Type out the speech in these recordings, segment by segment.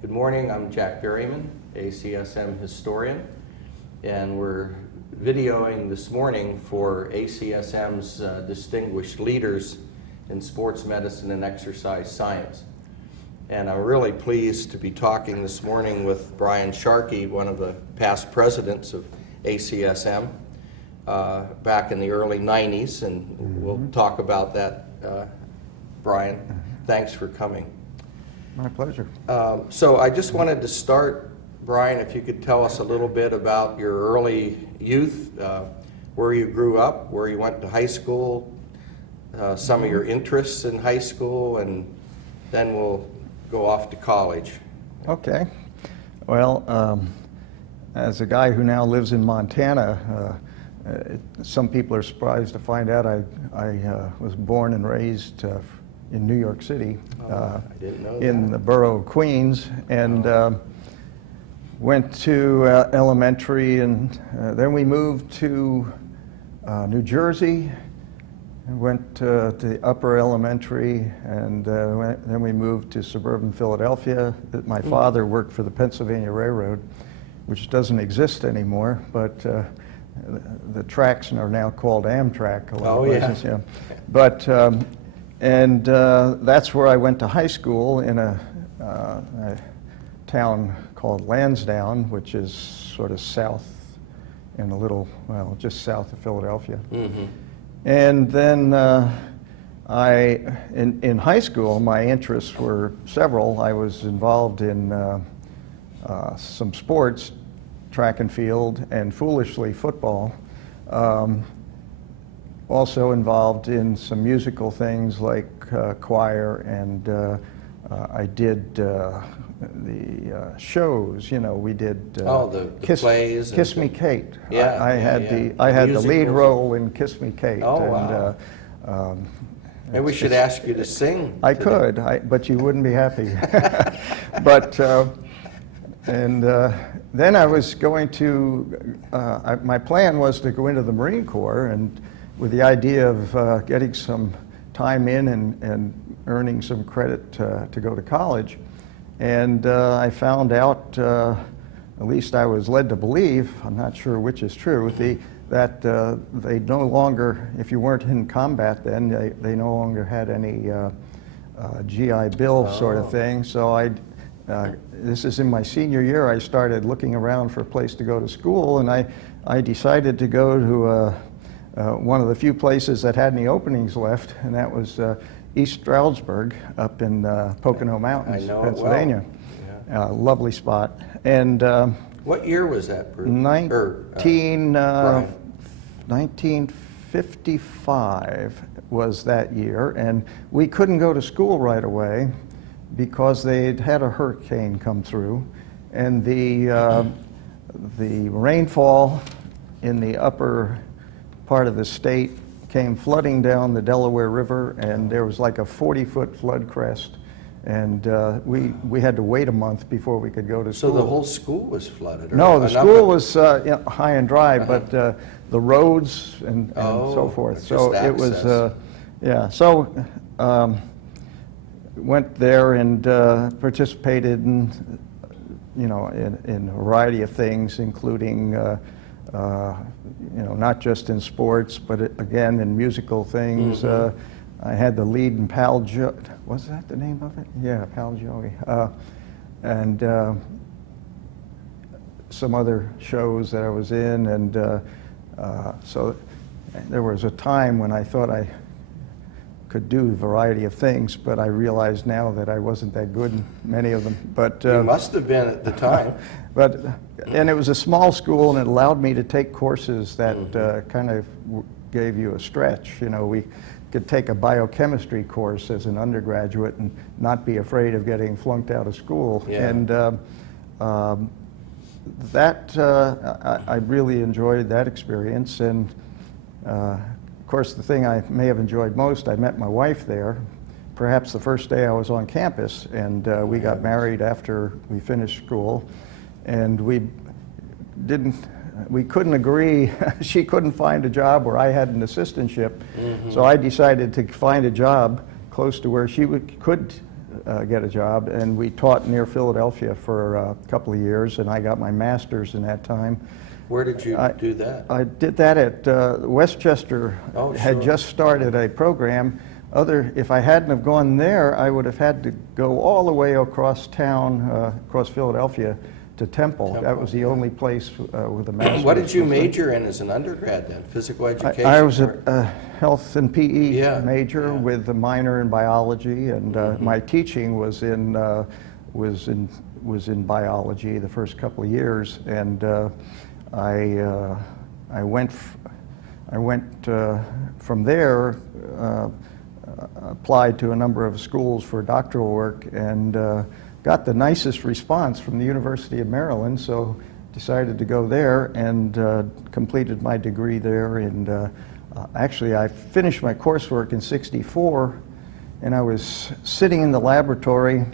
Good morning, I'm Jack Berryman, ACSM historian, and we're videoing this morning for ACSM's distinguished leaders in sports medicine and exercise science. And I'm really pleased to be talking this morning with Brian Sharkey, one of the past presidents of ACSM back in the early 90s, and we'll talk about that, Brian. Thanks for coming. My pleasure. So I just wanted to start, Brian, if you could tell us a little bit about your early youth, where you grew up, where you went to high school, some of your interests in high school, and then we'll go off to college. Okay. Well, as a guy who now lives in Montana, some people are surprised to find out I was born and raised in New York City, I didn't know in that. the borough of Queens, and went to elementary, and then we moved to New Jersey, and went to the upper elementary, and then we moved to suburban Philadelphia. My father worked for the Pennsylvania Railroad, which doesn't exist anymore, but the tracks are now called Amtrak. A lot of places, yeah. But and that's where I went to high school, in a town called Lansdowne, which is sort of south, in a little, well, just south of Philadelphia. Mm-hmm. And then in high school, my interests were several. I was involved in some sports, track and field, and foolishly football. Also involved in some musical things like choir, and I did the shows. You know, we did the plays. Kiss Me Kate. Yeah, I had the lead role in Kiss Me Kate. Oh, and, wow. And we should ask you to sing. I today. could, but you wouldn't be happy. But then I was going to. My plan was to go into the Marine Corps, and with the idea of getting some time in and earning some credit to go to college. And I found out, at least I was led to believe, I'm not sure which is true, that they no longer, if you weren't in combat then, they no longer had any GI Bill sort of thing. So this is in my senior year, I started looking around for a place to go to school, and I decided to go to one of the few places that had any openings left, and that was East Stroudsburg up in Pocono Mountains, Pennsylvania. Well. Yeah. Lovely spot. And What year was that, Bruce? 1955 was that year, and we couldn't go to school right away because they'd had a hurricane come through, and the rainfall in the upper part of the state came flooding down the Delaware River, and there was like a 40-foot flood crest, and we had to wait a month before we could go to school. So the whole school was flooded? No, the school was high and dry, but the roads and so forth. So it was, So went there and participated in, in a variety of things, including not just in sports, but again in musical things. Mm-hmm. I had the lead in Pal Joey. Was that the name of it? Yeah, Pal Joey. And some other shows that I was in, and so there was a time when I thought I could do a variety of things, but I realize now that I wasn't that good in many of them. But you must have been at the time. And it was a small school, and it allowed me to take courses that kind of gave you a stretch. We could take a biochemistry course as an undergraduate and not be afraid of getting flunked out of school. Yeah. And I really enjoyed that experience. And of course, the thing I may have enjoyed most, I met my wife there, perhaps the first day I was on campus, and we got married after we finished school, and we couldn't agree. She couldn't find a job where I had an assistantship, so I decided to find a job close to where she could get a job, and we taught near Philadelphia for a couple of years, and I got my master's in that time. Where did you do that? I did that at Westchester. Oh, had sure. just started a program. If I hadn't have gone there, I would have had to go all the way across town, across Philadelphia, to Temple. That was the only place with a master's. What did you major in as an undergrad then? Physical education? I was a health and PE major yeah. with a minor in biology, and my teaching was in biology the first couple of years, and I went from there, applied to a number of schools for doctoral work, and got the nicest response from the University of Maryland, so decided to go there and completed my degree there. And actually, I finished my coursework in '64, and I was sitting in the laboratory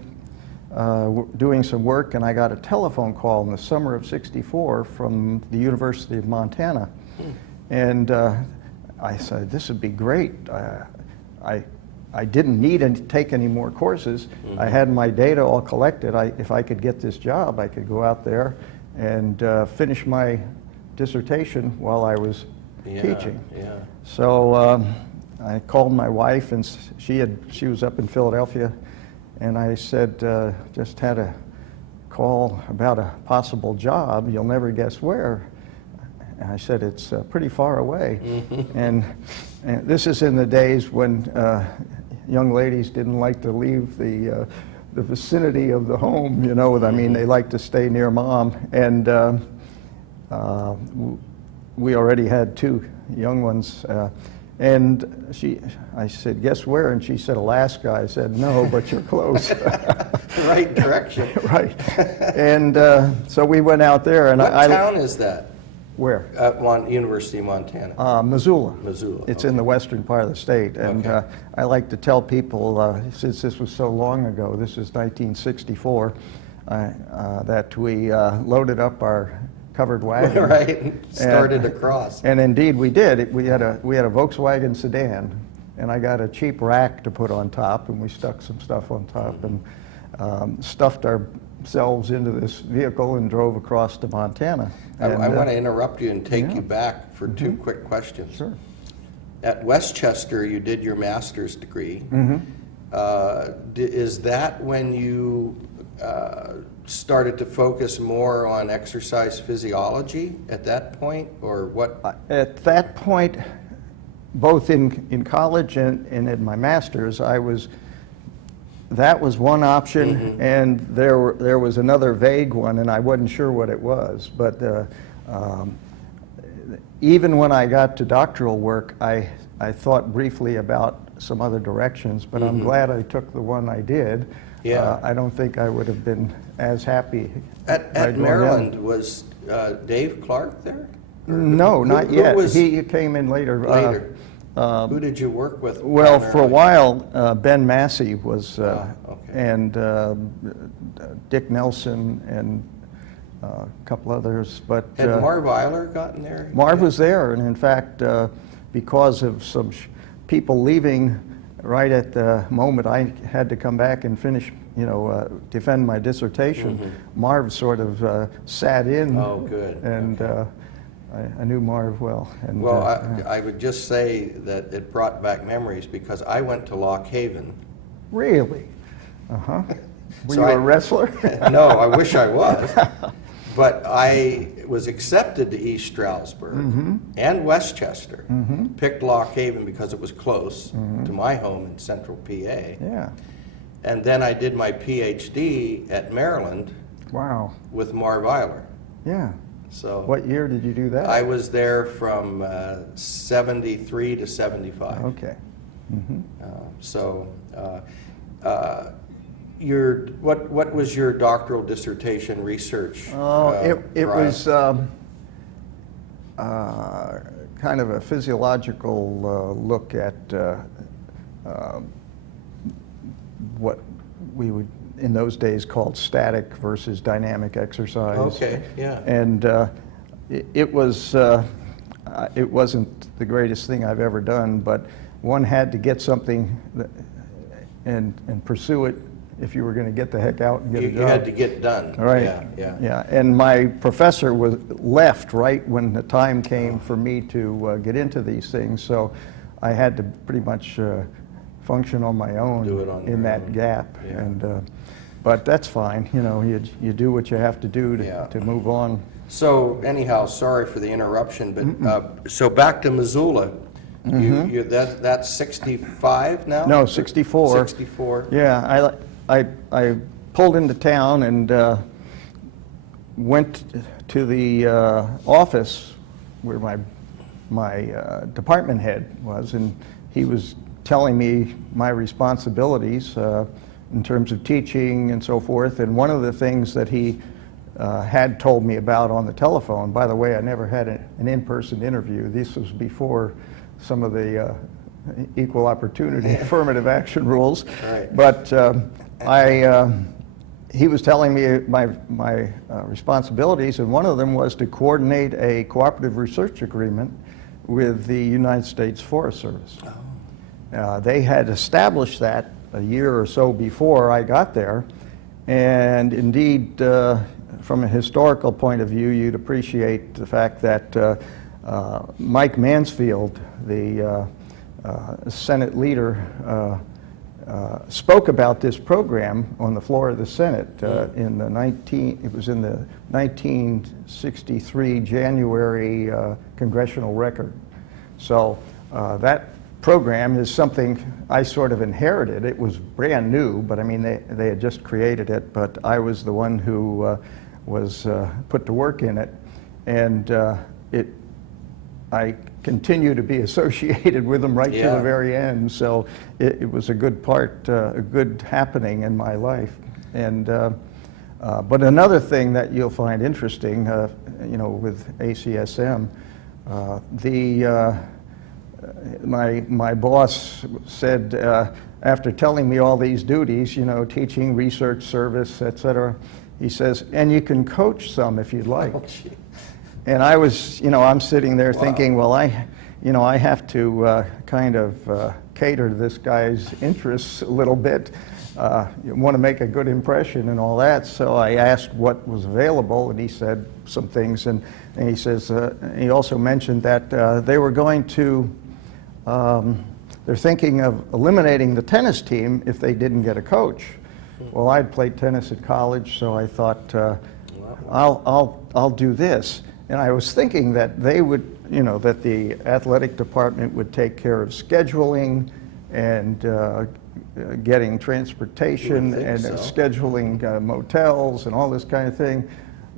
doing some work, and I got a telephone call in the summer of '64 from the University of Montana. And I said, this would be great. I didn't need to take any more courses. I had my data all collected. If I could get this job, I could go out there and finish my dissertation while I was teaching. Yeah. So I called my wife, and she was up in Philadelphia, and I said, just had a call about a possible job. You'll never guess where. And I said, it's pretty far away. And this is in the days when young ladies didn't like to leave the vicinity of the home, you know. I mean, they like to stay near mom. And we already had 2 young ones. And I said, guess where? And she said, Alaska. I said, no, but you're close. Right direction. Right. And so we went out there. And What town is that? Where? At University of Montana. Missoula. Missoula. It's in the western part of the state. And I like to tell people, since this was so long ago, this is 1964, that we loaded up our covered wagon. Right, and started across. And indeed we did. We had a Volkswagen sedan, and I got a cheap rack to put on top, and we stuck some stuff on top and stuffed ourselves into this vehicle and drove across to Montana. I want to interrupt you and take you back for 2 quick questions. Sure. At Westchester, you did your master's degree. Is that when you started to focus more on exercise physiology at that point, or what? At that point, both in college and in my master's, that was one option, and there was another vague one, and I wasn't sure what it was. But even when I got to doctoral work, I thought briefly about some other directions, but I'm glad I took the one I did. Yeah. I don't think I would have been as happy. At Maryland, was Dave Clark there? No, not yet. Was, he came in later. Later. Who did you work with? Well, for a while, Ben Massey was, and Dick Nelson, and a couple others. But had Marv Eiler gotten there? Marv was there, and in fact, because of some people leaving right at the moment I had to come back and finish, defend my dissertation, Marv sort of sat in. Oh, good. And I knew Marv well. And, well, I would just say that it brought back memories because I went to Lock Haven. Really? Uh-huh. Were So you a wrestler? No, I wish I was. But I was accepted to East Stroudsburg and Westchester. Picked Lock Haven because it was close to my home in central PA. Yeah. And then I did my Ph.D. at Maryland. Wow. With Marv Eiler. Yeah. So what year did you do that? I was there from 73 to 75. Okay. What was your doctoral dissertation research? It was kind of a physiological look at what we would in those days called static versus dynamic exercise. Okay, yeah. And it wasn't the greatest thing I've ever done, but one had to get something and pursue it if you were going to get the heck out and get a job. You had to get done. Right. Yeah. And my professor was left right when the time came for me to get into these things, so I had to pretty much function on my own Do it on your in that own. gap. Yeah. And but that's fine. You know, you do what you have to do to move on. So anyhow, sorry for the interruption, but so back to Missoula. That's 65 now? No, 64. 64. Yeah, I pulled into town and went to the office where my department head was, and he was telling me my responsibilities in terms of teaching and so forth. And one of the things that he had told me about on the telephone, by the way, I never had an in-person interview. This was before some of the equal opportunity affirmative action rules. Right. But he was telling me my responsibilities, and one of them was to coordinate a cooperative research agreement with the United States Forest Service. They had established that a year or so before I got there, and indeed, from a historical point of view, you'd appreciate the fact that Mike Mansfield, the Senate leader, spoke about this program on the floor of the Senate in the 1963 January Congressional Record. So that program is something I sort of inherited. It was brand new, but I mean they had just created it, but I was the one who was put to work in it, and I continue to be associated with them right to the very end. So it was a good part, a good happening in my life. And but another thing that you'll find interesting, you know, with ACSM, my boss said after telling me all these duties, you know, teaching, research, service, etc., he says, and you can coach some if you'd like. Oh, gee. And I was, you know, I'm sitting there thinking, well, I have to kind of cater to this guy's interests a little bit. You want to make a good impression and all that. So I asked what was available, and he said some things. And he says, he also mentioned that they were going to, they're thinking of eliminating the tennis team if they didn't get a coach. Well, I'd played tennis at college, so I thought, I'll do this. And I was thinking that they would, you know, that the athletic department would take care of scheduling and getting transportation and scheduling motels and all this kind of thing.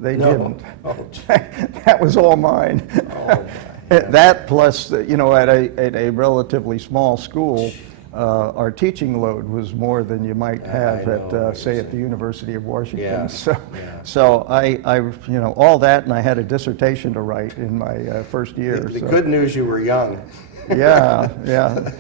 They didn't. Oh, that was all mine. Oh, that plus, you know, at a relatively small school, our teaching load was more than you might have at, say, at the University of Washington. So I, you know, all that, and I had a dissertation to write in my first year. The good news, you were young. Yeah.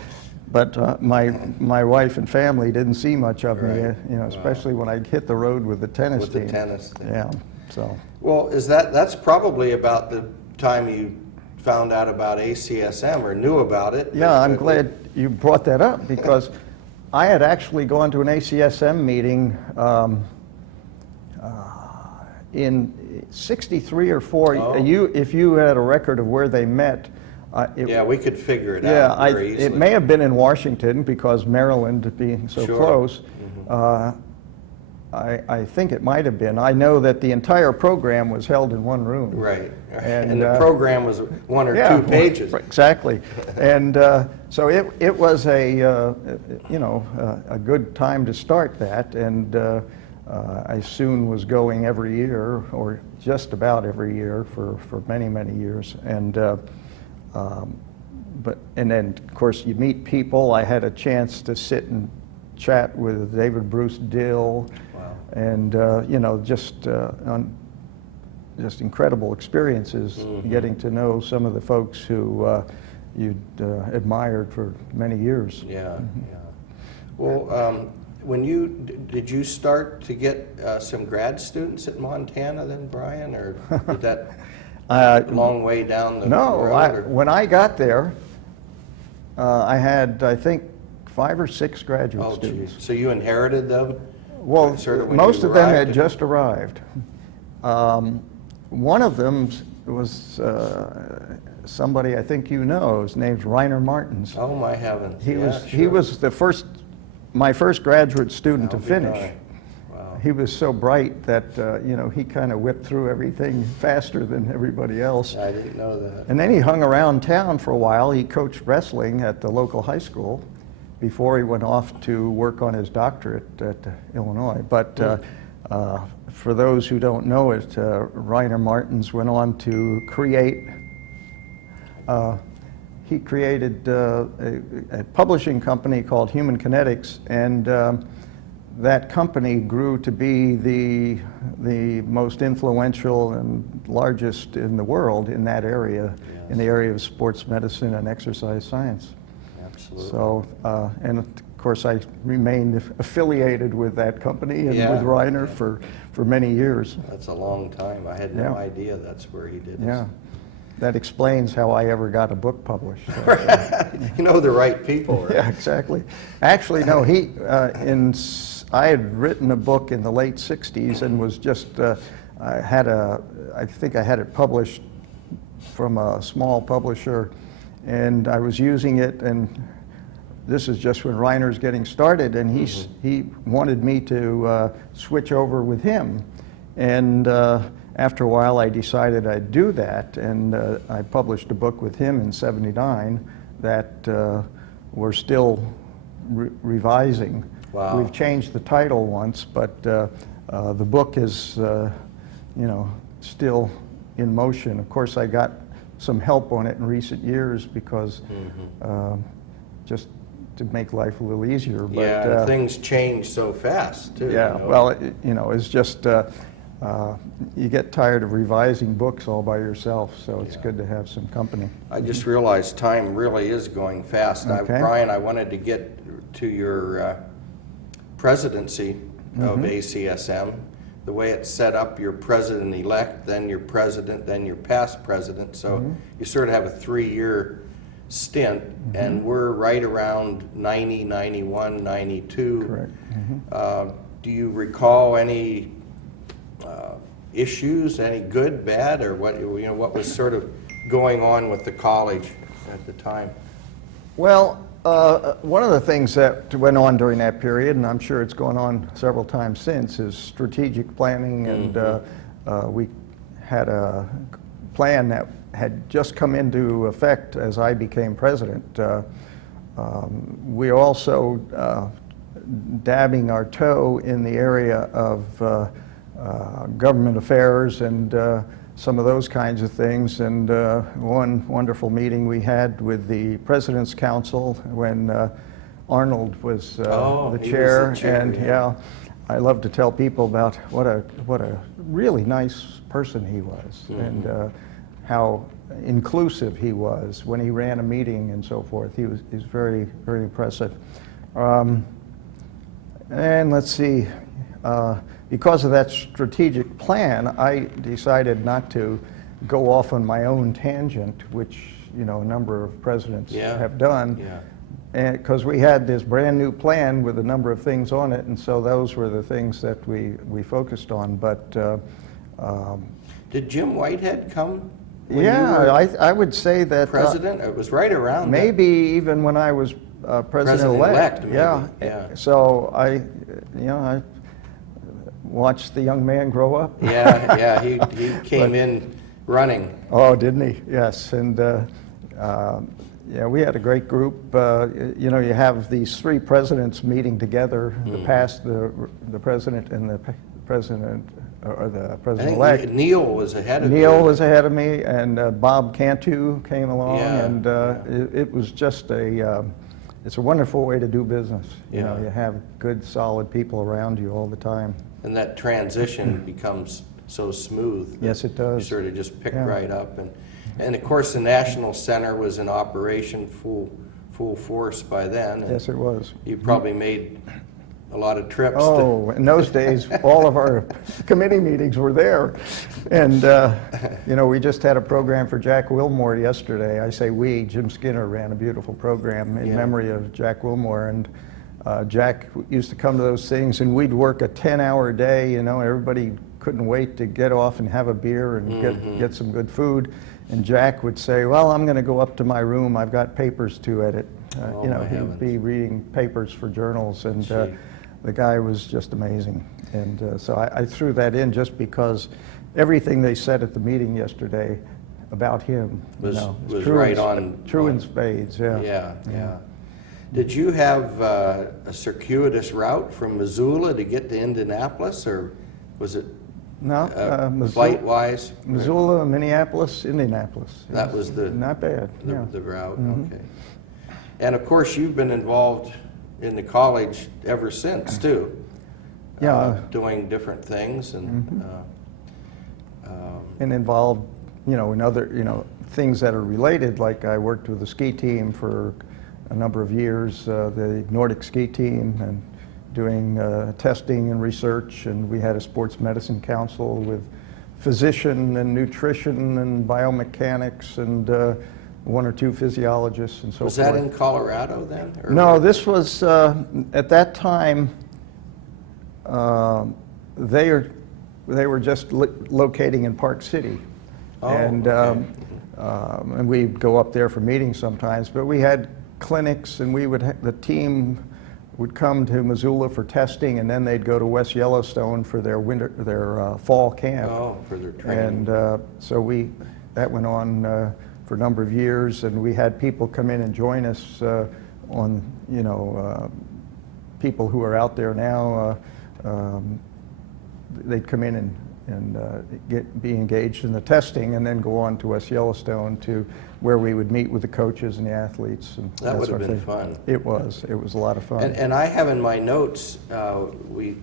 But my wife and family didn't see much of me, you know, especially when I hit the road with the tennis team. With the tennis team. Yeah. So. Well, that's probably about the time you found out about ACSM or knew about it. Yeah, I'm glad you brought that up, because I had actually gone to an ACSM meeting in 63 or 4. If you had a record of where they met. We could figure it out very easily. It may have been in Washington, because Maryland being so close. I think it might have been. I know that the entire program was held in one room. Right. And the program was 1 or 2 pages. Exactly. And so it was a good time to start that, and I soon was going every year, or just about every year, for many years. And and then of course you meet people. I had a chance to sit and chat with David Bruce Dill. And you know, just incredible experiences, getting to know some of the folks who you'd admired for many years. Well, did you start to get some grad students at Montana then, Brian, or did that long way down the road? No, when I got there, I had, I think, 5 or 6 graduate students. So you inherited them? Well, Sort of when most you of them arrived? had just arrived. One of them was somebody I think you know. His name's Reiner Martens. Oh my heavens! He Yeah, was he sure. was my first graduate student to I'll be finish. darned. Wow. He was so bright that he kind of whipped through everything faster than everybody else. I didn't know that. And then he hung around town for a while. He coached wrestling at the local high school before he went off to work on his doctorate at Illinois. But for those who don't know it, Reiner Martens went on to create, he created a publishing company called Human Kinetics, and that company grew to be the most influential and largest in the world in that area, Yes. in the area of sports medicine and exercise science. Absolutely. So, and of course I remained affiliated with that company and Yeah, with Reiner yeah. for many years. That's a long time. I had no Yeah. idea that's where he did his. Yeah. That explains how I ever got a book published. So, You know the right people, right? yeah, exactly. Actually, no, I had written a book in the late 60s and was just, I think I had it published from a small publisher, and I was using it, and this is just when Reiner's getting started, and he wanted me to switch over with him. And after a while, I decided I'd do that, and I published a book with him in '79 that we're still revising. Wow. We've changed the title once, but the book is, still in motion. Of course, I got some help on it in recent years because just to make life a little easier. But, Yeah, and things change so fast too. yeah, you know? well, it's just you get tired of revising books all by yourself, so it's Yeah. good to have some company. I just realized time really is going fast. Okay. Brian, I wanted to get to your presidency of ACSM. The way it's set up, you're president-elect, then you're president, then you're past president. So you sort of have a 3-year stint, and we're right around 90, 91, 92. Correct. Do you recall any issues, any good, bad, or what was sort of going on with the college at the time? Well, one of the things that went on during that period, and I'm sure it's gone on several times since, is strategic planning, and we had a plan that had just come into effect as I became president. We also dabbing our toe in the area of government affairs and some of those kinds of things. And one wonderful meeting we had with the President's Council when Arnold was the chair. And yeah, I love to tell people about what a really nice person he was, and how inclusive he was when he ran a meeting and so forth. He was very, very impressive. And let's see, because of that strategic plan, I decided not to go off on my own tangent, which a number of presidents have done. Yeah. And because we had this brand new plan with a number of things on it, and so those were the things that we focused on. But Did Jim Whitehead come? when you yeah, were I would say that president. It was right around maybe even when I was president-elect. President-elect, Yeah. maybe, yeah. So I watched the young man grow up. that. Yeah, he came in running. Oh, didn't he? Yes, and yeah, we had a great group. You have these 3 presidents meeting together: the past, the president, and the president or the I think president-elect. Neil was ahead of Neil you. was ahead of me, and Bob Cantu came along, Yeah, and it was just it's a wonderful way to do business. Yeah. You have good, solid people around you all the time. And that transition becomes so smooth. Yes, it You does. sort of just pick Yeah. right up. And of course, the National Center was in operation full force by then. and Yes, it was. You probably made a lot of trips. Oh, in those days, all of our committee meetings were there. And, we just had a program for Jack Wilmore yesterday. I say we, Jim Skinner ran a beautiful program in Yeah. memory of Jack Wilmore. And Jack used to come to those things, and we'd work a 10-hour day. You know, everybody couldn't wait to get off and have a beer and get some good food. And Jack would say, "Well, I'm going to go up to my room. I've got papers to edit." You know, he'd be reading papers for journals, and the guy was just amazing. And so I threw that in just because everything they said at the meeting yesterday about him was true right true in spades. Yeah. Yeah. Did you have a circuitous route from Missoula to get to Indianapolis, or was it flight-wise? Missoula, Minneapolis, Indianapolis. That was not bad. The route. Okay. And of course, you've been involved in the college ever since too. Yeah. Doing different things and involved, you know, in other, you know, things that are related. Like I worked with the ski team for a number of years, the Nordic ski team, and doing testing and research, and we had a sports medicine council with physician and nutrition and biomechanics and one or two physiologists and so forth. Was that in Colorado then? Or no, this was, at that time, they were just locating in Park City. Oh, and we'd go up there for meetings sometimes, but we had clinics, and the team would come to Missoula for testing, and then they'd go to West Yellowstone for their fall camp. Oh, for their training. And so that went on for a number of years, and we had people come in and join us on, you know, people who are out there now. They'd come in and be engaged in the testing, and then go on to West Yellowstone to where we would meet with the coaches and the athletes. And that would have been fun. It was a lot of fun. And I have in my notes, we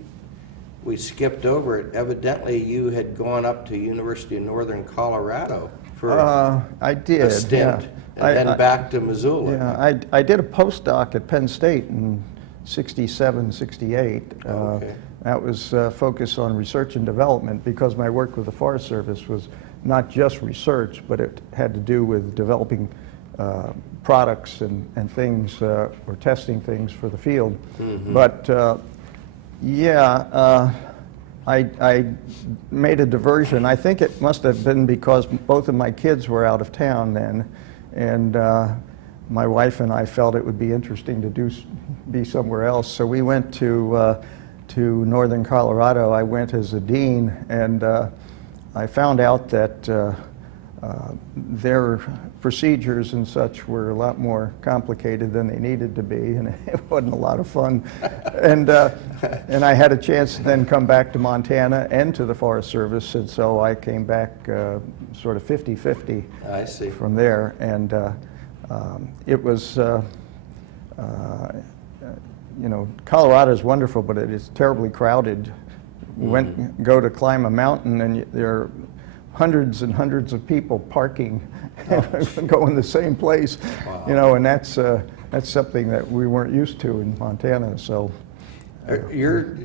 skipped over it. Evidently, you had gone up to University of Northern Colorado for I did, a stint, and then back to Missoula. Yeah, I did a postdoc at Penn State in 67, 68. Okay. That was focused on research and development, because my work with the Forest Service was not just research, but it had to do with developing products and things, or testing things for the field. But I made a diversion. I think it must have been because both of my kids were out of town then, and my wife and I felt it would be interesting to be somewhere else. So we went to Northern Colorado. I went as a dean, and I found out that their procedures and such were a lot more complicated than they needed to be, and it wasn't a lot of fun. And I had a chance to then come back to Montana and to the Forest Service, and so I came back sort of 50-50 I see. From there. And it was, you know, Colorado is wonderful, but it is terribly crowded. Go to climb a mountain, and there are hundreds and hundreds of people parking, going the same place. Wow. You know, and that's something that we weren't used to in Montana. So you're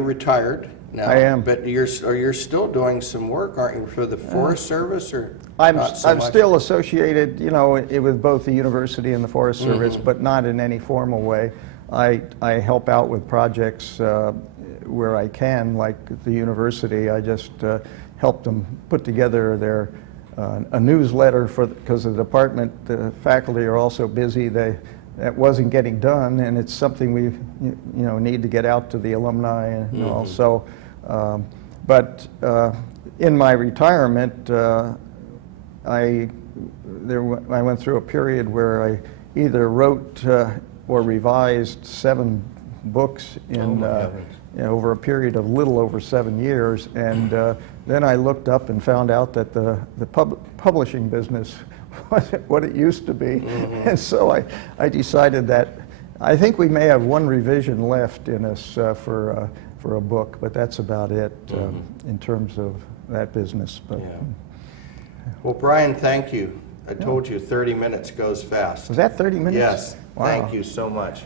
retired now. I am. But you're still doing some work, aren't you, for the Forest Service, or I'm not so much? still associated, you know, with both the university and the Forest Service, but not in any formal way. I help out with projects where I can, like the university. I just helped them put together their a newsletter because the department, the faculty are also busy. That wasn't getting done, and it's something we need to get out to the alumni and all. So, but in my retirement, I went through a period where I either wrote or revised 7 books in over a period of little over 7 years, and then I looked up and found out that the publishing business wasn't what it used to be, and so I decided that I think we may have one revision left in us for a book, but that's about it in terms of that business. But well, Brian, thank you. I told you 30 minutes goes fast. Was that 30 minutes? Yes. Wow. Thank you so much.